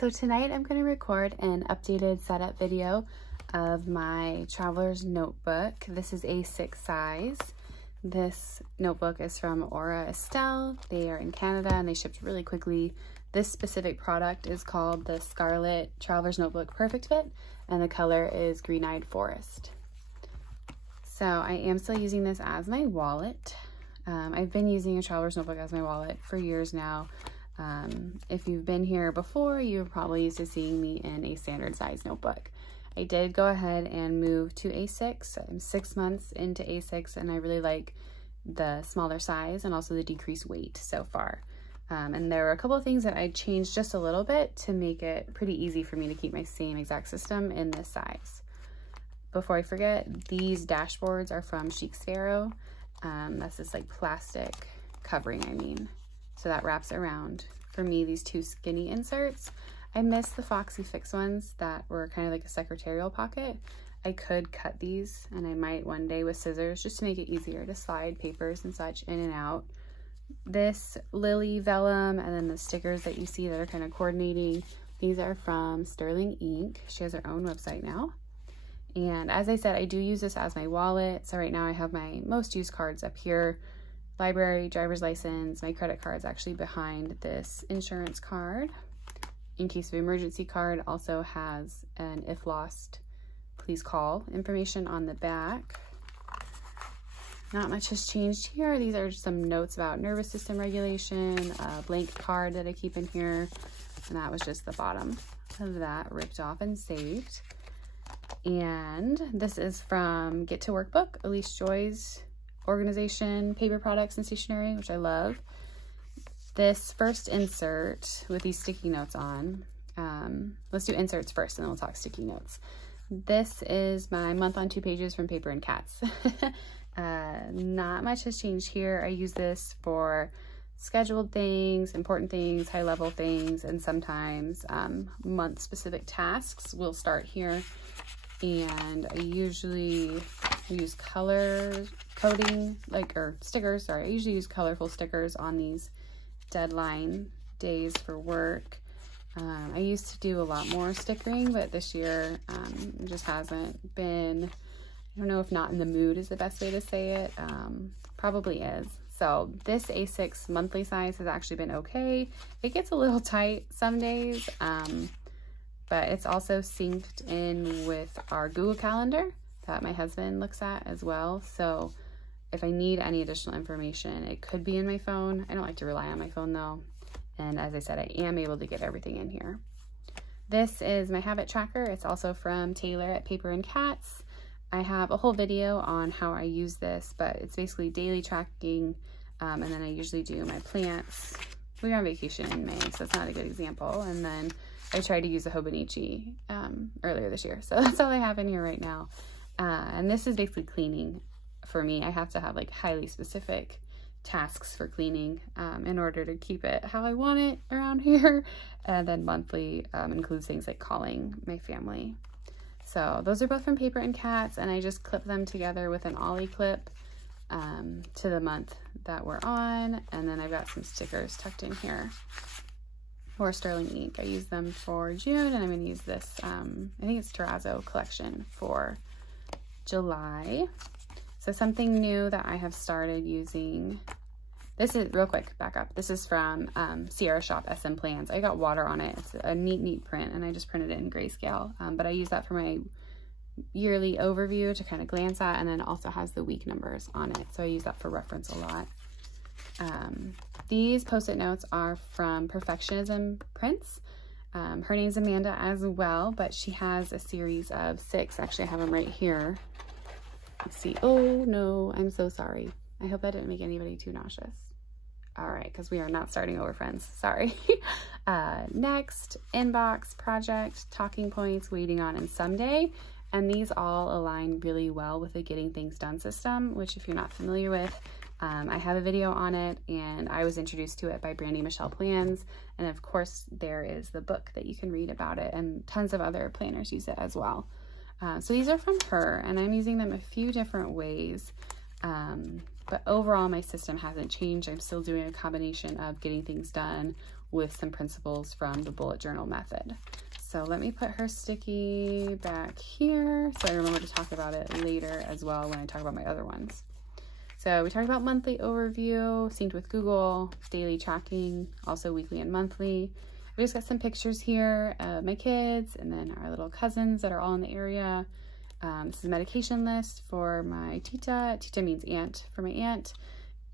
So tonight I'm going to record an updated setup video of my traveler's notebook. This is A6 size. This notebook is from Estelle. They are in Canada and they shipped really quickly. This specific product is called the Scarlet Traveler's Notebook Perfect Fit, and the color is Green-Eyed Forest. So I am still using this as my wallet. I've been using a traveler's notebook as my wallet for years now. If you've been here before, you're probably used to seeing me in a standard size notebook. I did go ahead and move to A6. I'm 6 months into A6 and I really like the smaller size and also the decreased weight so far. And there were a couple of things that I changed just a little bit to make it pretty easy for me to keep my same exact system in this size. Before I forget, these dashboards are from Chic Sparrow. That's this like plastic covering, so that wraps around. For me, these two skinny inserts. I miss the Foxy Fix ones that were kind of like a secretarial pocket. I could cut these, and I might one day with scissors just to make it easier to slide papers and such in and out. This Lily Vellum, and then the stickers that you see that are kind of coordinating, these are from Sterling Ink. She has her own website now. And as I said, I do use this as my wallet. So right now I have my most used cards up here. Library, driver's license, my credit card's actually behind this insurance card. In case of emergency card also has an if lost, please call information on the back. Not much has changed here. These are some notes about nervous system regulation, a blank card that I keep in here, and that was just the bottom of that ripped off and saved. And this is from Get to Workbook, Elise Joy's organization, paper products and stationery, which I love. This first insert with these sticky notes on, let's do inserts first and then we'll talk sticky notes. This is my month on 2 pages from Paper and Cats. Not much has changed here. I use this for scheduled things, important things, high level things, and sometimes month specific tasks will start here. And I usually use color coding, stickers, sorry. I usually use colorful stickers on these deadline days for work. I used to do a lot more stickering, but this year it just hasn't been, I don't know if not in the mood is the best way to say it. Probably is. So this A6 monthly size has actually been okay. It gets a little tight some days, but it's also synced in with our Google Calendar that my husband looks at as well. So if I need any additional information, it could be in my phone. I don't like to rely on my phone though. And as I said, I am able to get everything in here. This is my habit tracker. It's also from Taylor at Paper and Cats. I have a whole video on how I use this, but it's basically daily tracking. And then I usually do my plants. We were on vacation in May, so it's not a good example. And then I tried to use a Hobonichi earlier this year. So that's all I have in here right now. And this is basically cleaning for me. I have to have like highly specific tasks for cleaning in order to keep it how I want it around here. And then monthly includes things like calling my family. So those are both from Paper and Cats, and I just clip them together with an ollie clip to the month that we're on. And then I've got some stickers tucked in here for Sterling Ink. I use them for June, and I'm going to use this, I think it's Terrazzo collection for July. So something new that I have started using, this is, real quick, back up. This is from Sierra Shop SM Plans. I got water on it. It's a neat print, and I just printed it in grayscale. But I use that for my yearly overview to kind of glance at, and then it also has the week numbers on it. So I use that for reference a lot. These Post-it notes are from Perfectionism prints. Her name's Amanda as well, but she has a series of 6. Actually, I have them right here. Let's see. Oh no, I'm so sorry. I hope that didn't make anybody too nauseous. All right, because we are not starting over, friends. Sorry. Next, inbox, project, talking points, waiting on, and someday. And these all align really well with the Getting Things Done system, which if you're not familiar with, I have a video on it, and I was introduced to it by Brandi Michelle Plans. And of course, there is the book that you can read about it, and tons of other planners use it as well. So these are from her, and I'm using them a few different ways. But overall, my system hasn't changed. I'm still doing a combination of getting things done with some principles from the bullet journal method. So let me put her sticky back here so I remember to talk about it later as well when I talk about my other ones. So we talked about monthly overview, synced with Google, daily tracking, also weekly and monthly. We just got some pictures here of my kids and then our little cousins that are all in the area. This is a medication list for my tita. Tita means aunt, for my aunt.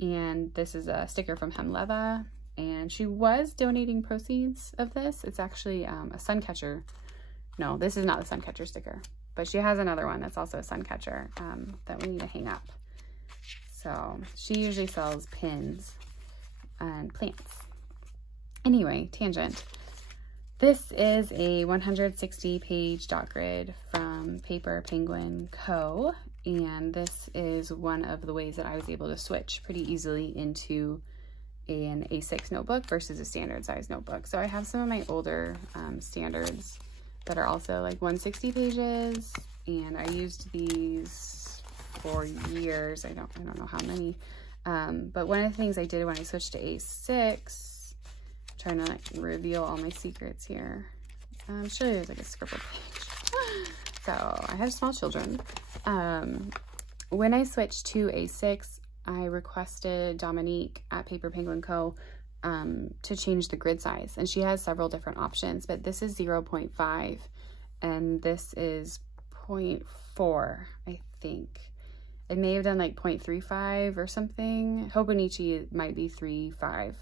And this is a sticker from Hemleva. And she was donating proceeds of this. It's actually a sun catcher. No, this is not the sun catcher sticker. But she has another one that's also a sun catcher that we need to hang up. So she usually sells pins and plants. Anyway, tangent. This is a 160-page dot grid from Paper Penguin Co. And this is one of the ways that I was able to switch pretty easily into an A6 notebook versus a standard size notebook. So I have some of my older standards that are also like 160 pages, and I used these for years. I don't know how many. But one of the things I did when I switched to A6, trying to like reveal all my secrets here. I'm sure there's like a scribble page. So I have small children. When I switched to A6, I requested Dominique at Paper Penguin Co. To change the grid size, and she has several different options, but this is 0.5 and this is 0.4, I think. It may have done like 0.35 or something. Hobonichi might be 3.5,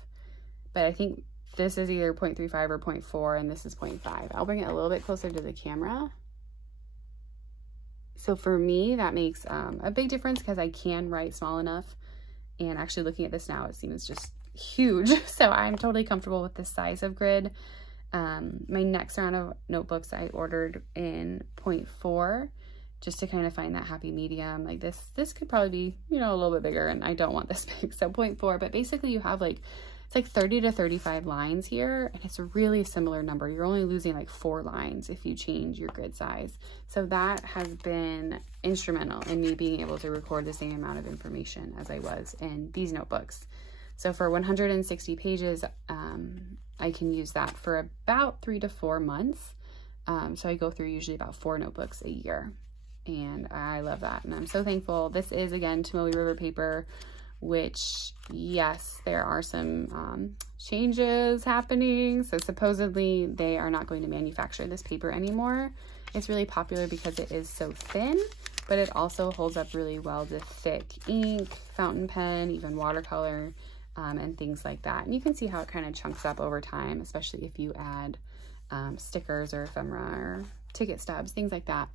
but I think this is either 0.35 or 0.4 and this is 0.5. I'll bring it a little bit closer to the camera. So for me, that makes a big difference because I can write small enough, and actually looking at this now, it seems just huge. So I'm totally comfortable with this size of grid. My next round of notebooks I ordered in 0.4 just to kind of find that happy medium. Like this could probably be, you know, a little bit bigger, and I don't want this big, so 0.4. But basically you have like, it's like 30 to 35 lines here, and it's a really similar number. You're only losing like 4 lines if you change your grid size. So that has been instrumental in me being able to record the same amount of information as I was in these notebooks. So for 160 pages, I can use that for about 3 to 4 months. So I go through usually about 4 notebooks a year, and I love that. And I'm so thankful. This is, again, Tomoe River paper, which, yes, there are some changes happening. So supposedly they are not going to manufacture this paper anymore. It's really popular because it is so thin, but it also holds up really well to thick ink, fountain pen, even watercolor, and things like that. And you can see how it kind of chunks up over time, especially if you add stickers or ephemera or ticket stubs, things like that.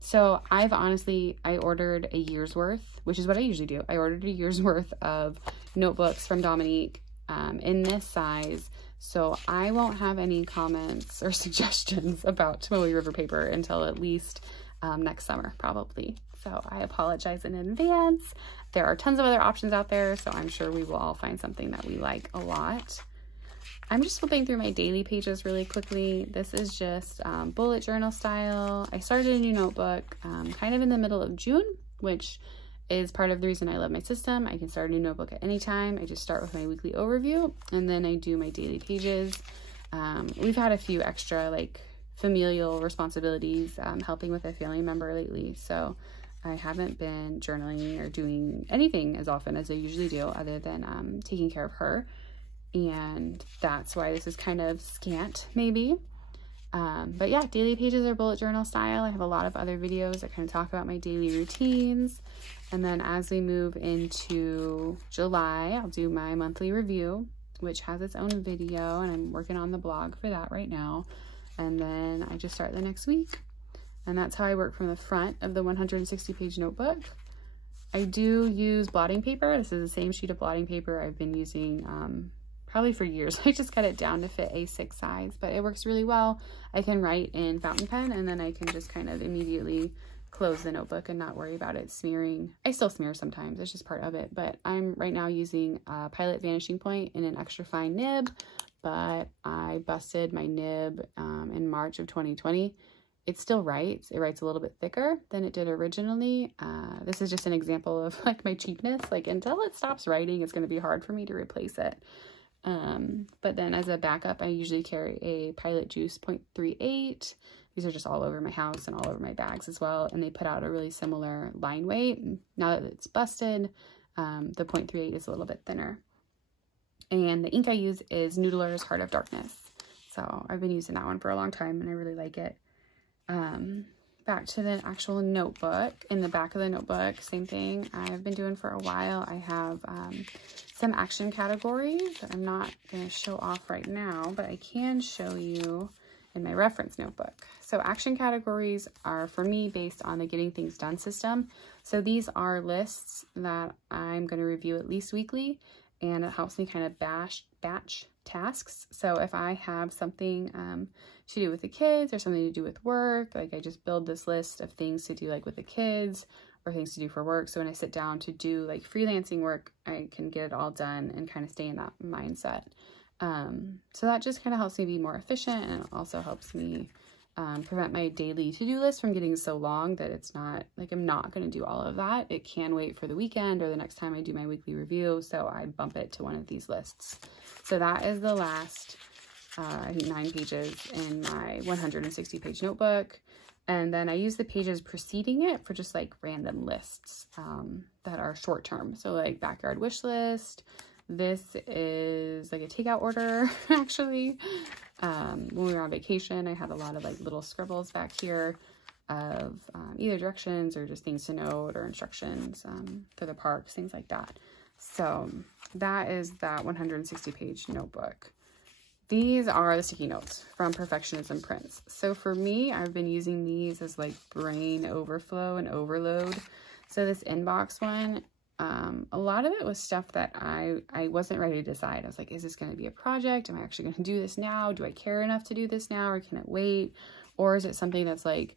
So I ordered a year's worth, which is what I usually do. I ordered a year's worth of notebooks from Dominique in this size. So I won't have any comments or suggestions about Tomoe River paper until at least next summer, probably. So I apologize in advance. There are tons of other options out there, so I'm sure we will all find something that we like a lot. I'm just flipping through my daily pages really quickly. This is just bullet journal style. I started a new notebook kind of in the middle of June, which is part of the reason I love my system. I can start a new notebook at any time. I just start with my weekly overview, and then I do my daily pages. We've had a few extra like familial responsibilities helping with a family member lately, so I haven't been journaling or doing anything as often as I usually do, other than taking care of her. And that's why this is kind of scant, maybe. But yeah, daily pages are bullet journal style. I have a lot of other videos that kind of talk about my daily routines. And then as we move into July, I'll do my monthly review, which has its own video, and I'm working on the blog for that right now. And then I just start the next week. And that's how I work from the front of the 160-page notebook. I do use blotting paper. This is the same sheet of blotting paper I've been using probably for years. I just cut it down to fit A6 size, but it works really well. I can write in fountain pen, and then I can just kind of immediately close the notebook and not worry about it smearing. I still smear sometimes, it's just part of it, but I'm right now using a Pilot Vanishing Point in an extra fine nib, but I busted my nib in March of 2020. It still writes. It writes a little bit thicker than it did originally. This is just an example of like my cheapness. Like until it stops writing, it's going to be hard for me to replace it. But then as a backup, I usually carry a Pilot Juice 0.38. These are just all over my house and all over my bags as well. And they put out a really similar line weight. Now that it's busted, the 0.38 is a little bit thinner. And the ink I use is Noodler's Heart of Darkness. So I've been using that one for a long time and I really like it. Back to the actual notebook. In the back of the notebook, same thing I've been doing for a while. I have some action categories that I'm not going to show off right now, but I can show you in my reference notebook. So action categories are for me based on the Getting Things Done system. So these are lists that I'm going to review at least weekly, and it helps me kind of batch tasks. So if I have something to do with the kids or something to do with work, like I just build this list of things to do like with the kids or things to do for work. So when I sit down to do like freelancing work, I can get it all done and kind of stay in that mindset. So that just kind of helps me be more efficient, and it also helps me prevent my daily to-do list from getting so long that it's not like I'm not going to do all of that. It can wait for the weekend or the next time I do my weekly review, so I bump it to one of these lists. So that is the last, I think 9 pages in my 160-page notebook. And then I use the pages preceding it for just like random lists that are short term. So like backyard wish list. This is like a takeout order, actually. When we were on vacation, I had a lot of like little scribbles back here of either directions or just things to note or instructions for the parks, things like that. So that is that 160-page notebook. These are the sticky notes from Perfectionism prints. So for me, I've been using these as like brain overflow and overload. So this inbox one, a lot of it was stuff that I wasn't ready to decide. I was like, is this going to be a project? Am I actually going to do this now? Do I care enough to do this now, or can it wait? Or is it something that's like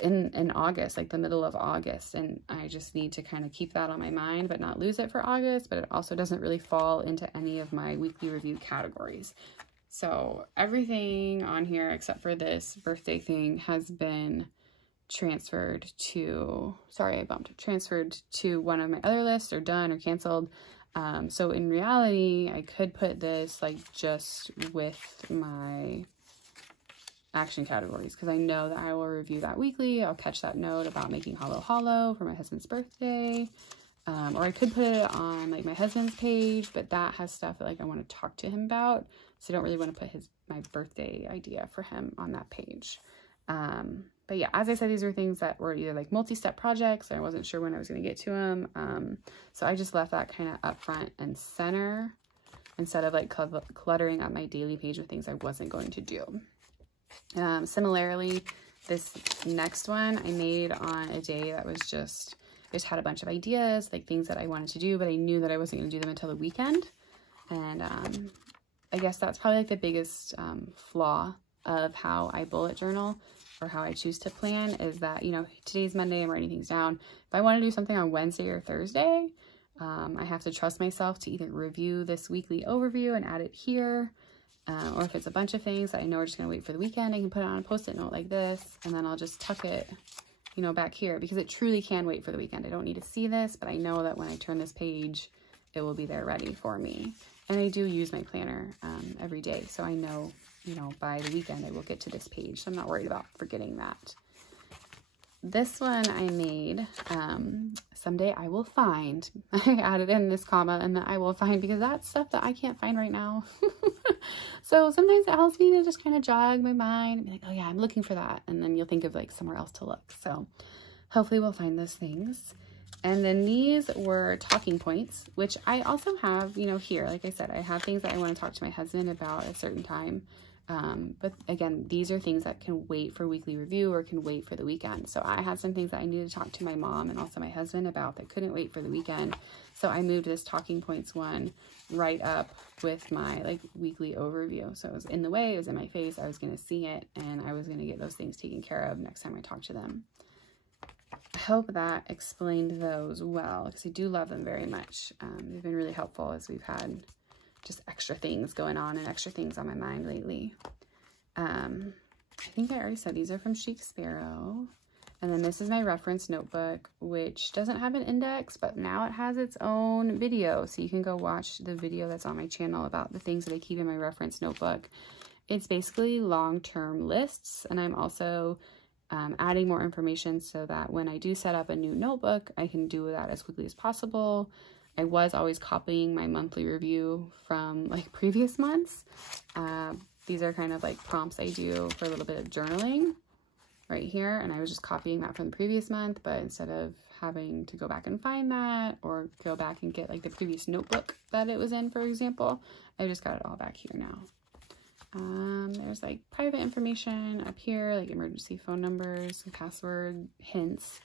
in August, like the middle of August, and I just need to kind of keep that on my mind but not lose it for August, but it also doesn't really fall into any of my weekly review categories. So everything on here except for this birthday thing has been transferred to, transferred to one of my other lists, or done or canceled. So in reality, I could put this like just with my action categories, because I know that I will review that weekly. I'll catch that note about making Hollow Hollow for my husband's birthday. Or I could put it on like my husband's page, but that has stuff that like I want to talk to him about. So I don't really want to put my birthday idea for him on that page. But yeah, as I said, these were things that were either like multi-step projects, and I wasn't sure when I was going to get to them. So I just left that kind of up front and center instead of like cluttering up my daily page with things I wasn't going to do. Similarly, this next one I made on a day that was just had a bunch of ideas, like things that I wanted to do, but I knew that I wasn't going to do them until the weekend. And I guess that's probably like the biggest flaw of how I bullet journal, or how I choose to plan, is that, you know, today's Monday, I'm writing things down. If I want to do something on Wednesday or Thursday, I have to trust myself to either review this weekly overview and add it here, or if it's a bunch of things that I know are just going to wait for the weekend, I can put it on a post-it note like this, and then I'll just tuck it, you know, back here, because it truly can wait for the weekend. I don't need to see this, but I know that when I turn this page, it will be there ready for me. And I do use my planner every day, so I know, you know, by the weekend I will get to this page, so I'm not worried about forgetting that. This one I made, someday I will find. I added in this comma and that I will find, because that's stuff that I can't find right now. So sometimes it helps me to just kind of jog my mind and be like, oh yeah, I'm looking for that. And then you'll think of like somewhere else to look. So hopefully we'll find those things. And then these were talking points, which I also have, you know, here. Like I said, I have things that I want to talk to my husband about at a certain time. But again, these are things that can wait for weekly review or can wait for the weekend. So I had some things that I needed to talk to my mom and also my husband about that couldn't wait for the weekend. So I moved this talking points one right up with my like weekly overview. So it was in the way, it was in my face, I was going to see it, and I was going to get those things taken care of next time I talk to them. I hope that explained those well, because I do love them very much. They've been really helpful as we've had just extra things going on and extra things on my mind lately. I think I already said these are from Chic Sparrow. And then this is my reference notebook, which doesn't have an index, but now it has its own video. So you can go watch the video that's on my channel about the things that I keep in my reference notebook. It's basically long-term lists, and I'm also adding more information so that when I do set up a new notebook, I can do that as quickly as possible. I was always copying my monthly review from like previous months. These are kind of like prompts I do for a little bit of journaling right here, and I was just copying that from the previous month, but instead of having to go back and find that or go back and get like the previous notebook that it was in, for example, I just got it all back here now. There's like private information up here, like emergency phone numbers, password hints,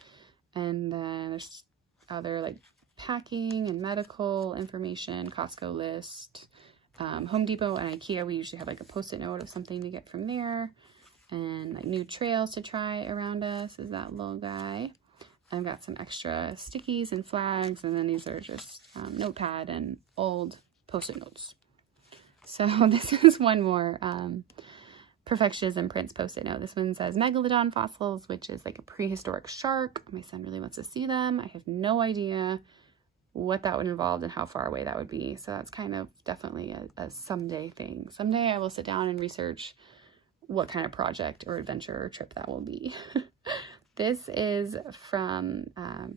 and then there's other like packing and medical information, Costco list, Home Depot and IKEA. We usually have like a post-it note of something to get from there, and like new trails to try around us is that little guy. I've got some extra stickies and flags, and then these are just notepad and old post-it notes. So this is one more Perfectionism prints post-it note. This one says megalodon fossils, which is like a prehistoric shark. My son really wants to see them. I have no idea what that would involve and how far away that would be. So that's kind of definitely a someday thing. Someday I will sit down and research what kind of project or adventure or trip that will be. This is from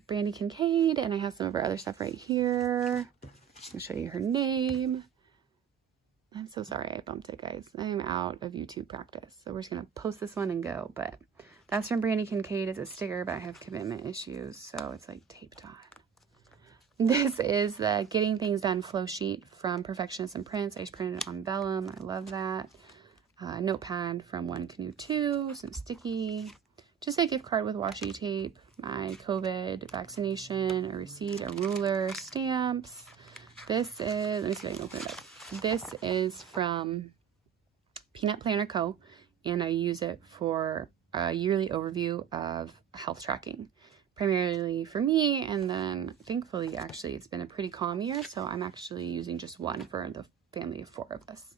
Brandi Kincaid, and I have some of her other stuff right here. I'm gonna show you her name. I'm so sorry I bumped it, guys. I'm out of YouTube practice, so we're just gonna post this one and go. But that's from Brandi Kincaid. It's a sticker, but I have commitment issues, so it's like taped on. This is the Getting Things Done flow sheet from Perfectionism Prints. I just printed it on Vellum. I love that. Notepad from One Canoe 2, some sticky, just a gift card with washi tape, my COVID vaccination, a receipt, a ruler, stamps. This is, let me see if I can open it up. This is from Peanut Planner Co., and I use it for a yearly overview of health tracking, primarily for me, and then thankfully, actually, it's been a pretty calm year, so I'm actually using just one for the family of 4 of us.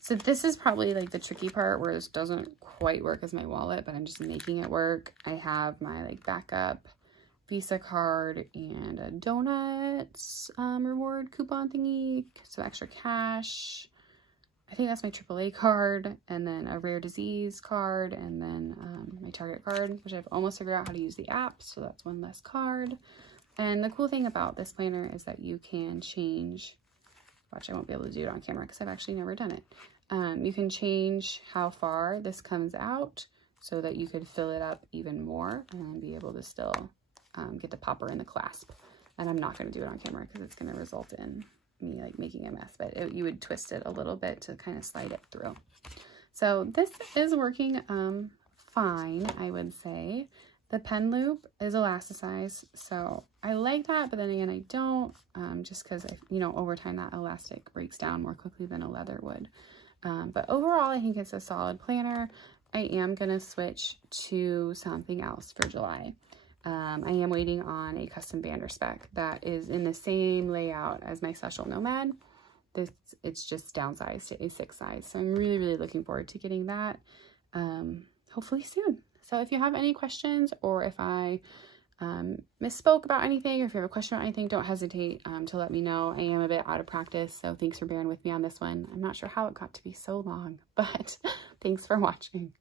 So this is probably like the tricky part where this doesn't quite work as my wallet, but I'm just making it work. I have my like backup Visa card and a donuts reward coupon thingy, so extra cash. I think that's my AAA card, and then a rare disease card, and then my Target card, which I've almost figured out how to use the app, so that's one less card. And the cool thing about this planner is that you can change, watch, I won't be able to do it on camera because I've actually never done it. You can change how far this comes out so that you could fill it up even more and be able to still get the popper in the clasp. And I'm not going to do it on camera because it's going to result in me like making a mess, but you would twist it a little bit to kind of slide it through. So this is working fine, I would say. The pen loop is elasticized, so I like that, but then again I don't, just because you know, over time that elastic breaks down more quickly than a leather would. But overall I think it's a solid planner. I am going to switch to something else for July. I am waiting on a custom bander spec that is in the same layout as my Social Nomad. It's just downsized to A6 size. So I'm really looking forward to getting that hopefully soon. So if you have any questions, or if I misspoke about anything, or if you have a question about anything, don't hesitate to let me know. I am a bit out of practice, so thanks for bearing with me on this one. I'm not sure how it got to be so long, but thanks for watching.